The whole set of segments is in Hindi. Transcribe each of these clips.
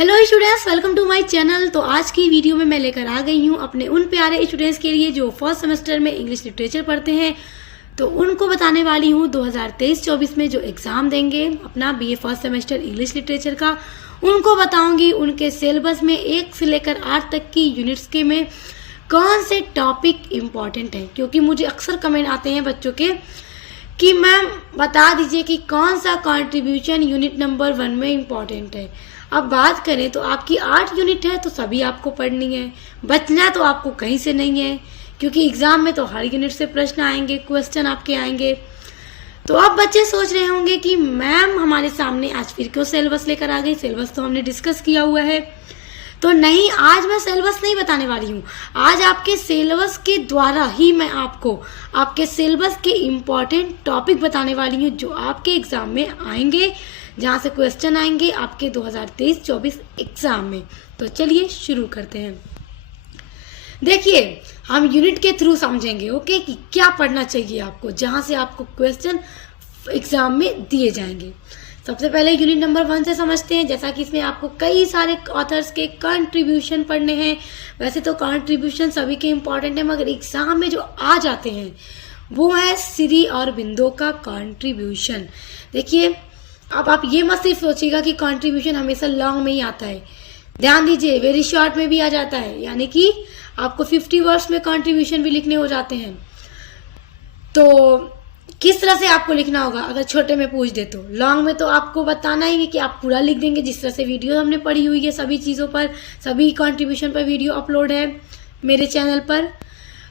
Hello students, welcome to my channel. तो आज की वीडियो में मैं लेकर आ गई हूँ अपने उन प्यारे स्टूडेंट्स के लिए जो फर्स्ट सेमेस्टर में इंग्लिश लिटरेचर पढ़ते हैं। तो उनको बताने वाली हूँ 2023-24 में जो एग्ज़ाम देंगे अपना BA first semester English literature का, उनको बताऊंगी उनके सिलेबस में 1 से लेकर 8 तक की यूनिट्स के में कौन से टॉपिक इम्पॉर्टेंट हैं। क्योंकि मुझे अक्सर कमेंट आते हैं बच्चों के कि मैम बता दीजिए कि कौन सा कंट्रीब्यूशन यूनिट नंबर 1 में इम्पॉर्टेंट है। अब बात करें तो आपकी 8 यूनिट है तो सभी आपको पढ़नी है, बचना तो आपको कहीं से नहीं है, क्योंकि एग्जाम में तो हर यूनिट से प्रश्न आएंगे, क्वेश्चन आपके आएंगे। तो अब बच्चे सोच रहे होंगे कि मैम हमारे सामने आज फिर क्यों सिलेबस लेकर आ गई, सिलेबस तो हमने डिस्कस किया हुआ है। तो नहीं, आज मैं सिलेबस नहीं बताने वाली हूँ। आज आपके सिलेबस के द्वारा ही मैं आपको आपके सिलेबस के इम्पॉर्टेंट टॉपिक बताने वाली हूँ जो आपके एग्जाम में आएंगे, जहाँ से क्वेश्चन आएंगे आपके 2023-24 एग्जाम में। तो चलिए शुरू करते हैं। देखिए, हम यूनिट के थ्रू समझेंगे ओके कि क्या पढ़ना चाहिए आपको, जहाँ से आपको क्वेश्चन एग्जाम में दिए जाएंगे। सबसे पहले यूनिट नंबर 1 से समझते हैं। जैसा कि इसमें आपको कई सारे ऑथर्स के कंट्रीब्यूशन पढ़ने हैं। वैसे तो कंट्रीब्यूशन सभी के इम्पॉर्टेंट है, मगर एग्जाम में जो आ जाते हैं वो है श्री अरबिंदो का कंट्रीब्यूशन। देखिए, अब आप ये मत सिर्फ सोचिएगा कि कंट्रीब्यूशन हमेशा लॉन्ग में ही आता है। ध्यान दीजिए, वेरी शॉर्ट में भी आ जाता है, यानी कि आपको 50 वर्ड्स में कंट्रीब्यूशन भी लिखने हो जाते हैं। तो किस तरह से आपको लिखना होगा अगर छोटे में पूछ दे तो? लॉन्ग में तो आपको बताना ही है कि आप पूरा लिख देंगे, जिस तरह से वीडियो हमने पढ़ी हुई है सभी चीज़ों पर, सभी कंट्रीब्यूशन पर वीडियो अपलोड है मेरे चैनल पर।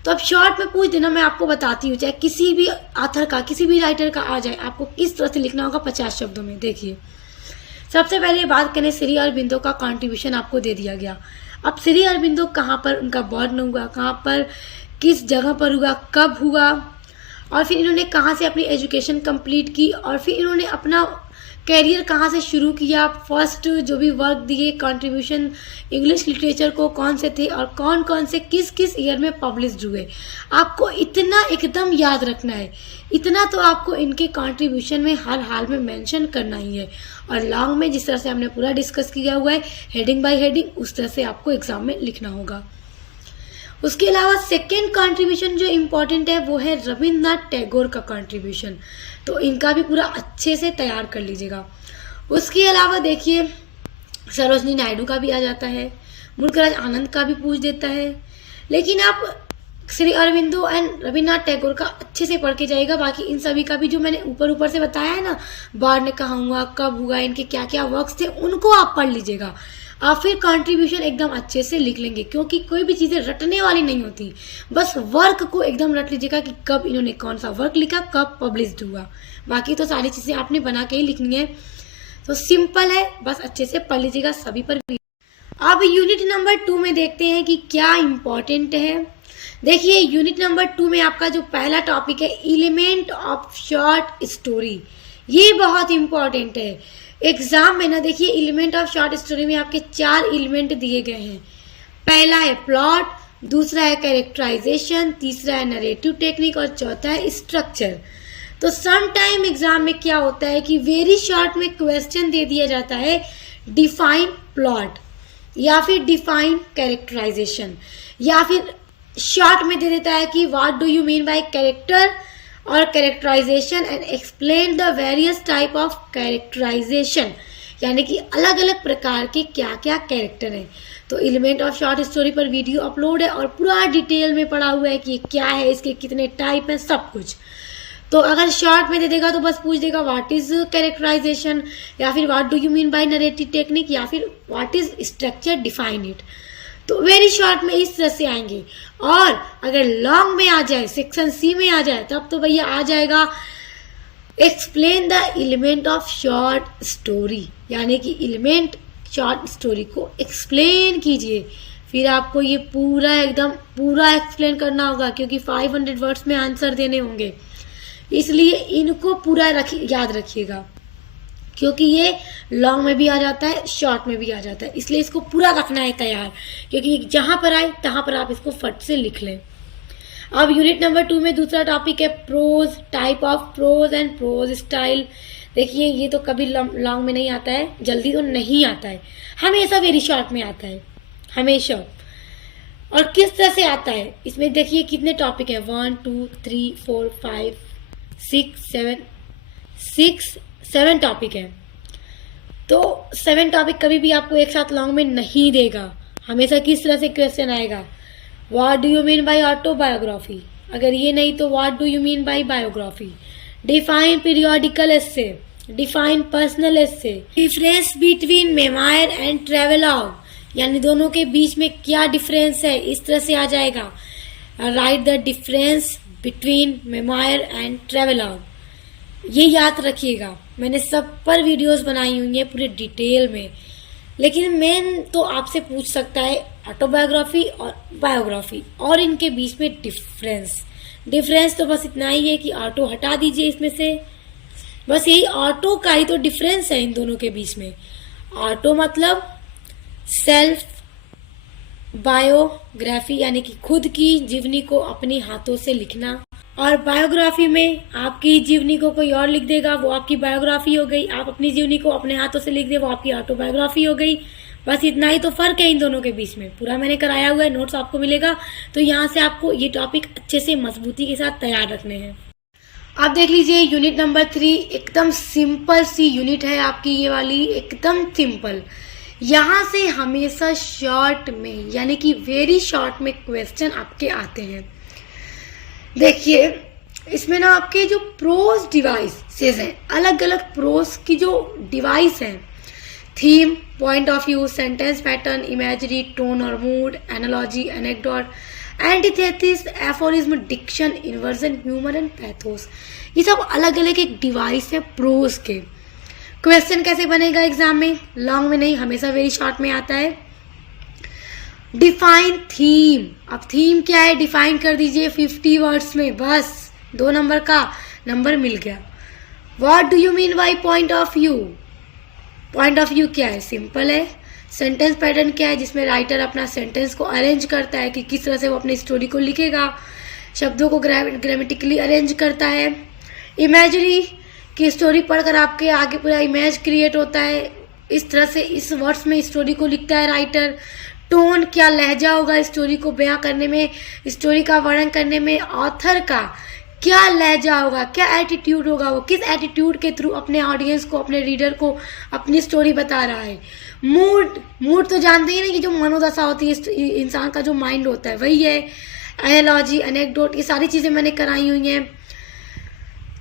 तो अब शॉर्ट में पूछ देना, मैं आपको बताती हूँ, चाहे किसी भी ऑथर का, किसी भी राइटर का आ जाए, आपको किस तरह से लिखना होगा 50 शब्दों में। देखिए, सबसे पहले बात करें, श्री अरबिंदो का कंट्रीब्यूशन आपको दे दिया गया। अब श्री अरबिंदो कहाँ पर उनका बर्न हुआ, कहाँ पर, किस जगह पर हुआ, कब हुआ, और फिर इन्होंने कहाँ से अपनी एजुकेशन कंप्लीट की, और फिर इन्होंने अपना कैरियर कहाँ से शुरू किया, फर्स्ट जो भी वर्क दिए कंट्रीब्यूशन इंग्लिश लिटरेचर को कौन से थे, और कौन कौन से किस किस ईयर में पब्लिश्ड हुए। आपको इतना एकदम याद रखना है, इतना तो आपको इनके कंट्रीब्यूशन में हर हाल में मेंशन करना ही है। और लॉन्ग में जिस तरह से हमने पूरा डिस्कस किया हुआ है हेडिंग बाय हेडिंग, उस तरह से आपको एग्जाम में लिखना होगा। उसके अलावा सेकेंड कंट्रीब्यूशन जो इम्पोर्टेंट है वो है रविन्द्रनाथ टैगोर का कंट्रीब्यूशन। तो इनका भी पूरा अच्छे से तैयार कर लीजिएगा। उसके अलावा देखिए, सरोजनी नायडू का भी आ जाता है, मुल्कराज आनंद का भी पूछ देता है। लेकिन आप श्री अरबिंदो एंड रविन्द्रनाथ टैगोर का अच्छे से पढ़ के जाइएगा। बाकी इन सभी का भी जो मैंने ऊपर ऊपर से बताया है ना, बर्न कहाँ हुआ, कब हुआ, इनके क्या क्या वर्क्स थे, उनको आप पढ़ लीजिएगा। आप फिर कंट्रीब्यूशन एकदम अच्छे से लिख लेंगे, क्योंकि कोई भी चीज़ें रटने वाली नहीं होती। बस वर्क को एकदम रट लीजिएगा कि कब इन्होंने कौन सा वर्क लिखा, कब पब्लिश्ड हुआ। बाकी तो सारी चीज़ें आपने बना के ही लिखनी है। तो सिंपल है, बस अच्छे से पढ़ लीजिएगा सभी पर। अब यूनिट नंबर 2 में देखते हैं कि क्या इम्पोर्टेंट है। देखिए, यूनिट नंबर 2 में आपका जो पहला टॉपिक है, एलिमेंट ऑफ शॉर्ट स्टोरी, ये बहुत इम्पोर्टेंट है एग्जाम में ना। देखिए, एलिमेंट ऑफ शॉर्ट स्टोरी में आपके 4 एलिमेंट दिए गए हैं। पहला है प्लॉट, दूसरा है कैरेक्टराइजेशन, तीसरा है नरेटिव टेक्निक, और चौथा है स्ट्रक्चर। तो सम टाइम एग्जाम में क्या होता है कि वेरी शॉर्ट में क्वेश्चन दे दिया जाता है, डिफाइन प्लॉट, या फिर डिफाइन कैरेक्टराइजेशन, या फिर शॉर्ट में दे देता है कि what do you mean by character और characterization and explain the various type of characterization, यानी कि अलग अलग प्रकार के क्या क्या कैरेक्टर हैं। तो एलिमेंट ऑफ शॉर्ट स्टोरी पर वीडियो अपलोड है और पूरा डिटेल में पढ़ा हुआ है कि क्या है, इसके कितने टाइप हैं, सब कुछ। तो अगर शॉर्ट में दे देगा तो बस पूछ देगा व्हाट इज कैरेक्टराइजेशन, या फिर what do you mean bye narrative technique, या फिर what is structure, define it. तो वेरी शॉर्ट में इस तरह से आएंगे। और अगर लॉन्ग में आ जाए, सेक्शन सी में आ जाए, तब तो भैया आ जाएगा explain the element of short story, यानी कि एलिमेंट शॉर्ट स्टोरी को एक्सप्लेन कीजिए। फिर आपको ये पूरा एकदम पूरा एक्सप्लेन करना होगा, क्योंकि 500 वर्ड्स में आंसर देने होंगे, इसलिए इनको पूरा याद रखिएगा, क्योंकि ये लॉन्ग में भी आ जाता है, शॉर्ट में भी आ जाता है, इसलिए इसको पूरा रखना है तैयार, क्योंकि जहां पर आए तहां पर आप इसको फट से लिख लें। अब यूनिट नंबर 2 में दूसरा टॉपिक है prose, type of prose and prose style. देखिए ये तो कभी लॉन्ग में नहीं आता है, जल्दी तो नहीं आता है, हमेशा वेरी शॉर्ट में आता है, हमेशा। और किस तरह से आता है इसमें देखिए कितने टॉपिक है, 1 2 3 4 5 6 7 टॉपिक है। तो 7 टॉपिक कभी भी आपको एक साथ लॉन्ग में नहीं देगा। हमेशा किस तरह से क्वेश्चन आएगा, what do you mean bye autobiography, अगर ये नहीं तो what do you mean bye biography, define periodical essay, define personal essay, difference between memoir and travelogue, यानी दोनों के बीच में क्या डिफरेंस है, इस तरह से आ जाएगा। Right the difference between memoir and travelogue, ये याद रखिएगा। मैंने सब पर वीडियोस बनाई हुई हैं पूरे डिटेल में, लेकिन मेन तो आपसे पूछ सकता है ऑटोबायोग्राफी और बायोग्राफी और इनके बीच में डिफरेंस तो बस इतना ही है कि ऑटो हटा दीजिए इसमें से, बस यही ऑटो का ही तो डिफरेंस है इन दोनों के बीच में। ऑटो मतलब सेल्फ बायोग्राफी यानी कि खुद की जीवनी को अपने हाथों से लिखना, और बायोग्राफी में आपकी जीवनी को कोई और लिख देगा, वो आपकी बायोग्राफी हो गई। आप अपनी जीवनी को अपने हाथों से लिख दे, वो आपकी ऑटोबायोग्राफी हो गई। बस इतना ही तो फर्क है इन दोनों के बीच में। पूरा मैंने कराया हुआ है, नोट्स आपको मिलेगा, तो यहाँ से आपको ये टॉपिक अच्छे से मजबूती के साथ तैयार रखने हैं। आप देख लीजिए यूनिट नंबर 3, एकदम सिंपल सी यूनिट है आपकी ये वाली, एकदम सिंपल। यहाँ से हमेशा शॉर्ट में यानी कि वेरी शॉर्ट में क्वेश्चन आपके आते हैं। देखिए इसमें ना आपके जो प्रोज डिवाइसेस हैं, अलग अलग प्रोज की जो डिवाइस हैं, theme, point of view, sentence pattern, imagery, tone और mood, analogy, anecdote, antithesis, aphorism, diction, inversion, humour and pathos, ये सब अलग अलग एक डिवाइस है प्रोज के। क्वेश्चन कैसे बनेगा एग्जाम में, लॉन्ग में नहीं, हमेशा वेरी शॉर्ट में आता है। डिफाइन थीम, अब थीम क्या है डिफाइन कर दीजिए 50 वर्ड्स में, बस 2 नंबर का नंबर मिल गया। What do you mean by point of view, point of view क्या है, सिंपल है। सेंटेंस पैटर्न क्या है, जिसमें राइटर अपना सेंटेंस को अरेंज करता है कि किस तरह से वो अपनी स्टोरी को लिखेगा, शब्दों को ग्रामेटिकली अरेंज करता है। इमेजरी की स्टोरी पढ़कर आपके आगे पूरा इमेज क्रिएट होता है, इस तरह से इस वर्ड्स में स्टोरी को लिखता है राइटर। टोन क्या लहजा होगा स्टोरी को बयां करने में, स्टोरी का वर्णन करने में, ऑथर का क्या लहजा होगा, क्या एटीट्यूड होगा, वो किस एटीट्यूड के थ्रू अपने ऑडियंस को, अपने रीडर को अपनी स्टोरी बता रहा है। मूड तो जानते ही ना कि जो मनोदशा होती है इंसान का, जो माइंड होता है, वही है। एनालॉजी, एनेक्डोट, ये सारी चीजें मैंने कराई हुई हैं।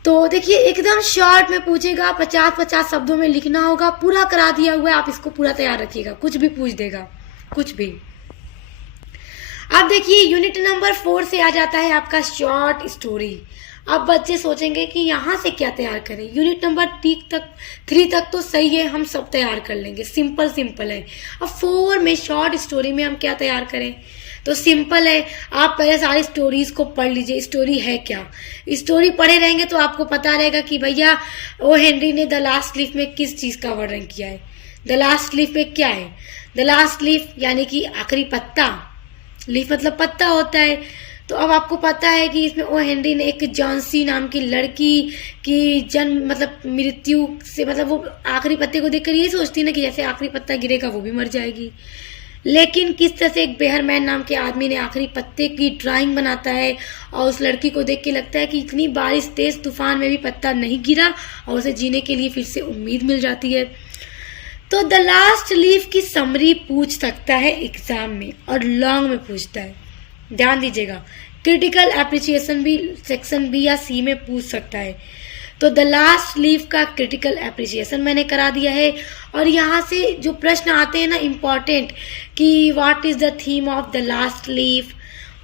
तो देखिए एकदम शॉर्ट में पूछेगा, 50-50 शब्दों में लिखना होगा, पूरा करा दिया हुआ है, आप इसको पूरा तैयार रखिएगा, कुछ भी पूछ देगा, कुछ भी। अब देखिए यूनिट नंबर 4 से आ जाता है आपका शॉर्ट स्टोरी। अब बच्चे सोचेंगे कि यहाँ से क्या तैयार करें, यूनिट नंबर 3 तक तो सही है, हम सब तैयार कर लेंगे, सिंपल है। अब 4 में शॉर्ट स्टोरी में हम क्या तैयार करें, तो सिंपल है, आप पहले सारी स्टोरीज को पढ़ लीजिए, स्टोरी है क्या। स्टोरी पढ़े रहेंगे तो आपको पता रहेगा कि भैया ओ हेनरी ने द लास्ट लीफ में किस चीज का वर्णन किया है। द लास्ट लीफ में क्या है, द लास्ट लीफ यानी कि आखिरी पत्ता, लीफ मतलब पत्ता होता है। तो अब आपको पता है कि इसमें ओ हेनरी ने एक जॉन्सी नाम की लड़की की जन्म मतलब मृत्यु से, मतलब वो आखिरी पत्ते को देखकर यही सोचती है ना कि जैसे आखिरी पत्ता गिरेगा वो भी मर जाएगी, लेकिन किस तरह से एक बेहरमैन नाम के आदमी ने आखिरी पत्ते की ड्राइंग बनाता है और उस लड़की को देख के लगता है कि इतनी बारिश तेज तूफान में भी पत्ता नहीं गिरा और उसे जीने के लिए फिर से उम्मीद मिल जाती है। तो द लास्ट लीफ की समरी पूछ सकता है एग्जाम में और लॉन्ग में पूछता है, ध्यान दीजिएगा। क्रिटिकल एप्रिसिएशन भी सेक्शन बी या सी में पूछ सकता है। तो द लास्ट लीफ का क्रिटिकल एप्रिसिएशन मैंने करा दिया है। और यहाँ से जो प्रश्न आते हैं ना इम्पॉर्टेंट, कि what is the theme of the last leaf,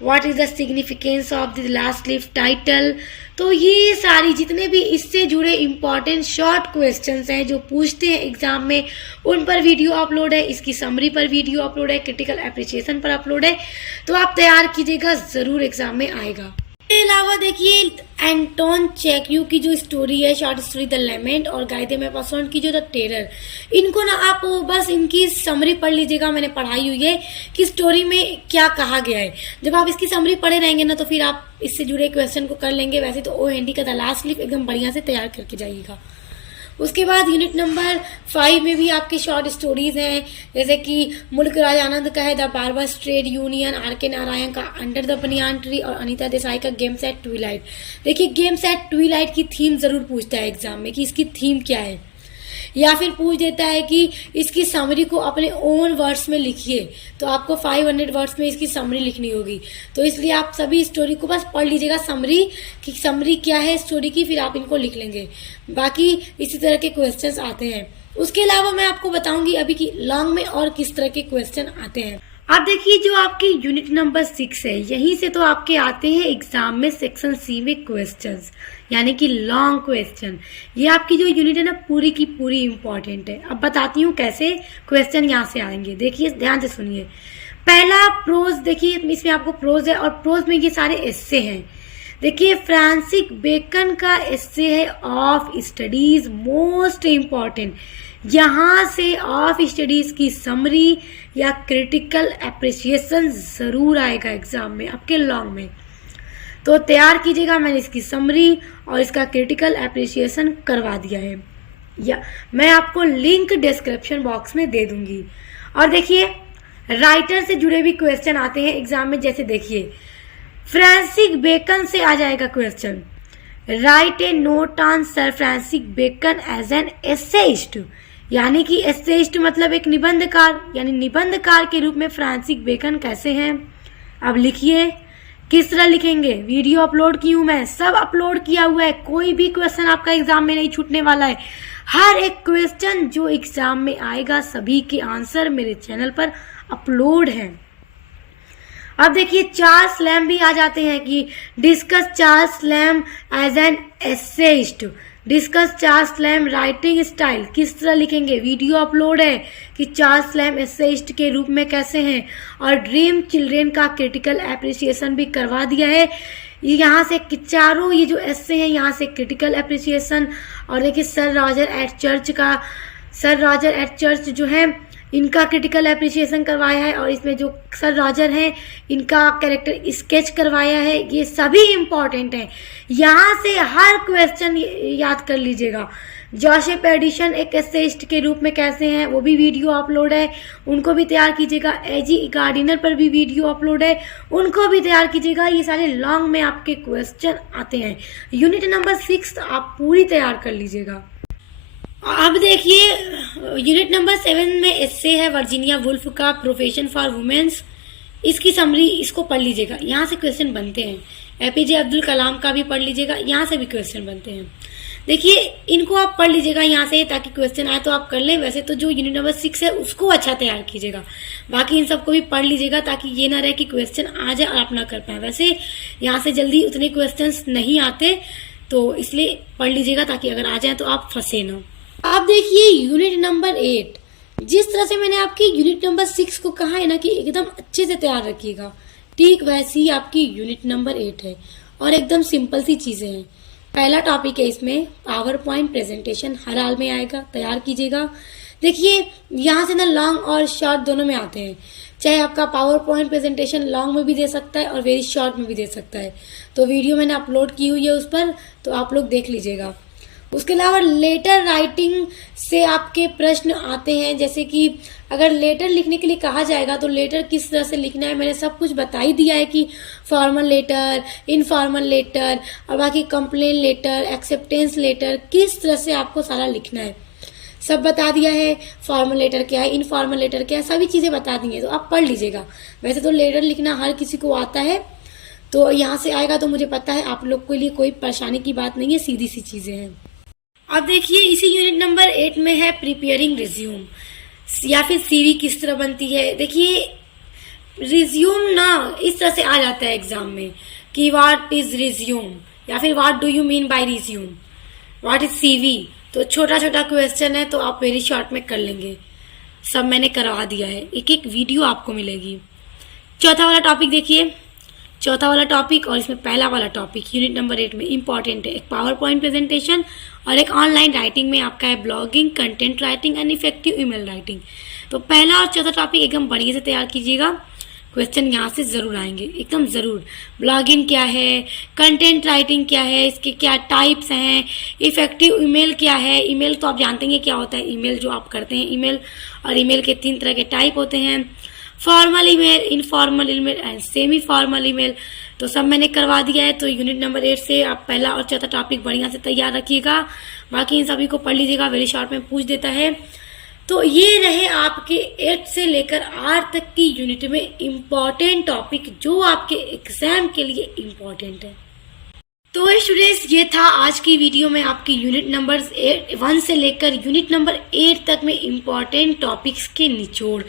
what is the significance of the last leaf title, तो ये सारी जितने भी इससे जुड़े इम्पॉर्टेंट शॉर्ट क्वेश्चंस हैं जो पूछते हैं एग्जाम में, उन पर वीडियो अपलोड है, इसकी समरी पर वीडियो अपलोड है, क्रिटिकल एप्रिसिएशन पर अपलोड है, तो आप तैयार कीजिएगा, जरूर एग्जाम में आएगा। इसके अलावा देखिए एंटोन चेक्यू की जो स्टोरी है, शॉर्ट स्टोरी द लेमेंट, और गाय दे मेपासॉन की जो द टेरर, इनको ना आप बस इनकी समरी पढ़ लीजिएगा, मैंने पढ़ाई हुई है कि स्टोरी में क्या कहा गया है। जब आप इसकी समरी पढ़े रहेंगे ना तो फिर आप इससे जुड़े क्वेश्चन को कर लेंगे। वैसे तो ओ हेनरी का द लास्ट लीफ एकदम बढ़िया से तैयार करके जाइएगा, उसके बाद यूनिट नंबर 5 में भी आपके शॉर्ट स्टोरीज हैं, जैसे कि मुल्क राज आनंद का है the barbers trade union, R K. Narayan का अंडर द बनियान ट्री और अनीता देसाई का गेम्स एट ट्विलाइट। देखिए गेम्स एट ट्विलाइट की थीम जरूर पूछता है एग्जाम में कि इसकी थीम क्या है, या फिर पूछ देता है कि इसकी समरी को अपने ओन वर्ड्स में लिखिए, तो आपको 500 वर्ड्स में इसकी समरी लिखनी होगी। तो इसलिए आप सभी स्टोरी को बस पढ़ लीजिएगा, समरी क्या है स्टोरी की, फिर आप इनको लिख लेंगे। बाकी इसी तरह के क्वेश्चंस आते हैं। उसके अलावा मैं आपको बताऊंगी अभी कि लॉन्ग में और किस तरह के क्वेश्चन आते हैं। आप देखिए जो आपकी यूनिट नंबर 6 है, यहीं से तो आपके आते हैं एग्जाम में सेक्शन सी में क्वेश्चंस, यानी कि लॉन्ग क्वेश्चन। ये आपकी जो यूनिट है ना पूरी की पूरी इंपॉर्टेंट है। अब बताती हूँ कैसे क्वेश्चन यहाँ से आएंगे, देखिए ध्यान से सुनिए। पहला प्रोज, देखिए इसमें आपको प्रोज है और प्रोज में ये सारे एस्से हैं। देखिए फ्रांसिस बेकन का एस्से है ऑफ स्टडीज मोस्ट इम्पॉर्टेंट, यहाँ से ऑफ स्टडीज की समरी या क्रिटिकल अप्रिसिएशन जरूर आएगा एग्जाम में आपके लॉन्ग में, तो तैयार कीजिएगा। मैंने इसकी समरी और इसका क्रिटिकल अप्रिसिएशन करवा दिया है, या मैं आपको लिंक डिस्क्रिप्शन बॉक्स में दे दूंगी। और देखिए राइटर से जुड़े भी क्वेश्चन आते हैं एग्जाम में, जैसे देखिए फ्रांसिस बेकन से आ जाएगा question, write a note on sir Francis Bacon as an essayist, यानी कि एसेइस्ट मतलब एक निबंधकार, यानी निबंधकार के रूप में फ्रांसिस बेकन कैसे हैं। अब लिखिए, किस तरह लिखेंगे, वीडियो अपलोड की हूं मैं, सब अपलोड किया हुआ है, कोई भी क्वेश्चन आपका एग्जाम में नहीं छूटने वाला है। हर एक क्वेश्चन जो एग्जाम में आएगा सभी के आंसर मेरे चैनल पर अपलोड हैं। अब देखिए चार्ल्स लैम्ब भी आ जाते हैं कि discuss Charles Lamb as an essayist, discuss Charles Lamb writing style, किस तरह लिखेंगे, वीडियो अपलोड है कि चार्ल्स लैम्ब एसेइस्ट के रूप में कैसे हैं। और ड्रीम चिल्ड्रेन का क्रिटिकल एप्रिसिएशन भी करवा दिया है। यहाँ से चारों ये जो एस्से हैं यहाँ से क्रिटिकल एप्रिसिएशन। और देखिए सर रॉजर एट चर्च जो है इनका क्रिटिकल एप्रिसिएशन करवाया है, और इसमें जो सर रॉजर हैं इनका कैरेक्टर स्केच करवाया है। ये सभी इंपॉर्टेंट हैं, यहाँ से हर क्वेश्चन याद कर लीजिएगा। जोसेफ एडिशन एक एसेइस्ट के रूप में कैसे हैं, वो भी वीडियो अपलोड है, उनको भी तैयार कीजिएगा। एजी गार्डिनर पर भी वीडियो अपलोड है, उनको भी तैयार कीजिएगा। ये सारे लॉन्ग में आपके क्वेश्चन आते हैं। यूनिट नंबर 6 आप पूरी तैयार कर लीजिएगा। अब देखिए यूनिट नंबर 7 में एस्से है वर्जीनिया वुल्फ का प्रोफेशन फॉर वुमेन्स, इसकी समरी इसको पढ़ लीजिएगा, यहाँ से क्वेश्चन बनते हैं। एपीजे अब्दुल कलाम का भी पढ़ लीजिएगा, यहाँ से भी क्वेश्चन बनते हैं। देखिए इनको आप पढ़ लीजिएगा यहाँ से, ताकि क्वेश्चन आए तो आप कर लें। वैसे तो जो यूनिट नंबर 6 है उसको अच्छा तैयार कीजिएगा, बाकी इन सबको भी पढ़ लीजिएगा, ताकि ये ना रहे कि क्वेश्चन आ जाए और आप ना कर पाए। वैसे यहाँ से जल्दी उतने क्वेश्चन नहीं आते, तो इसलिए पढ़ लीजिएगा ताकि अगर आ जाए तो आप फंसे ना। आप देखिए यूनिट नंबर 8, जिस तरह से मैंने आपकी यूनिट नंबर 6 को कहा है ना कि एकदम अच्छे से तैयार रखिएगा, ठीक वैसी ही आपकी यूनिट नंबर 8 है, और एकदम सिंपल सी चीजें हैं। पहला टॉपिक है इसमें पावर पॉइंट प्रेजेंटेशन, हर हाल में आएगा, तैयार कीजिएगा। देखिए यहाँ से ना लॉन्ग और शॉर्ट दोनों में आते हैं, चाहे आपका पावर पॉइंट प्रेजेंटेशन लॉन्ग में भी दे सकता है और वेरी शॉर्ट में भी दे सकता है। तो वीडियो मैंने अपलोड की हुई है उस पर, तो आप लोग देख लीजिएगा। उसके अलावा लेटर राइटिंग से आपके प्रश्न आते हैं, जैसे कि अगर लेटर लिखने के लिए कहा जाएगा तो लेटर किस तरह से लिखना है, मैंने सब कुछ बता ही दिया है कि फॉर्मल लेटर, इनफॉर्मल लेटर और बाकी कंप्लेन लेटर, एक्सेप्टेंस लेटर, किस तरह से आपको सारा लिखना है सब बता दिया है। फॉर्मल लेटर क्या है, इनफॉर्मल लेटर क्या है, सभी चीजें बता दी हैं, तो आप पढ़ लीजिएगा। वैसे तो लेटर लिखना हर किसी को आता है, तो यहाँ से आएगा तो मुझे पता है आप लोग के लिए कोई परेशानी की बात नहीं है, सीधी सी चीजें हैं। अब देखिए इसी यूनिट नंबर 8 में है प्रिपेयरिंग रिज्यूम, या फिर सीवी किस तरह बनती है। देखिए रिज्यूम ना इस तरह से आ जाता है एग्जाम में कि व्हाट इज रिज्यूम, या फिर what do you mean bye resume, what is CV. तो छोटा छोटा क्वेश्चन है, तो आप वेरी शॉर्ट में कर लेंगे, सब मैंने करवा दिया है, एक एक वीडियो आपको मिलेगी। चौथा वाला टॉपिक देखिए, चौथा वाला टॉपिक और इसमें पहला वाला टॉपिक यूनिट नंबर 8 में इंपॉर्टेंट है, एक पावर पॉइंट प्रेजेंटेशन और एक ऑनलाइन राइटिंग में आपका है blogging, content writing and effective email writing. तो पहला और चौथा टॉपिक एकदम बढ़िया से तैयार कीजिएगा। क्वेश्चन यहाँ से ज़रूर आएंगे, एकदम ज़रूर। ब्लॉगिंग क्या है, कंटेंट राइटिंग क्या है, इसके क्या टाइप्स हैं, इफेक्टिव ईमेल क्या है। ईमेल तो आप जानते हैं क्या होता है, ईमेल जो आप करते हैं ईमेल, और ईमेल के 3 तरह के टाइप होते हैं, formal email, informal email and semi formal email. तो सब मैंने करवा दिया है। तो यूनिट नंबर 8 से आप पहला और चौथा टॉपिक बढ़िया से तैयार रखिएगा, बाकी इन सभी को पढ़ लीजिएगा, वेरी शॉर्ट में पूछ देता है। तो ये रहे आपके 8 से लेकर 8 तक की यूनिट में इम्पॉर्टेंट टॉपिक जो आपके एग्जाम के लिए इम्पॉर्टेंट है। तो स्टूडेंट्स, ये था आज की वीडियो में आपकी यूनिट नंबर 1 से लेकर यूनिट नंबर 8 तक में इम्पॉर्टेंट टॉपिक्स के निचोड़।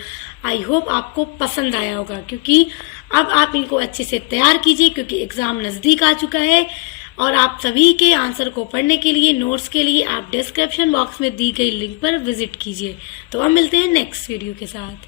आई होप आपको पसंद आया होगा, क्योंकि अब आप इनको अच्छे से तैयार कीजिए, क्योंकि एग्जाम नज़दीक आ चुका है। और आप सभी के आंसर को पढ़ने के लिए, नोट्स के लिए आप डिस्क्रिप्शन बॉक्स में दी गई लिंक पर विजिट कीजिए। तो अब मिलते हैं नेक्स्ट वीडियो के साथ।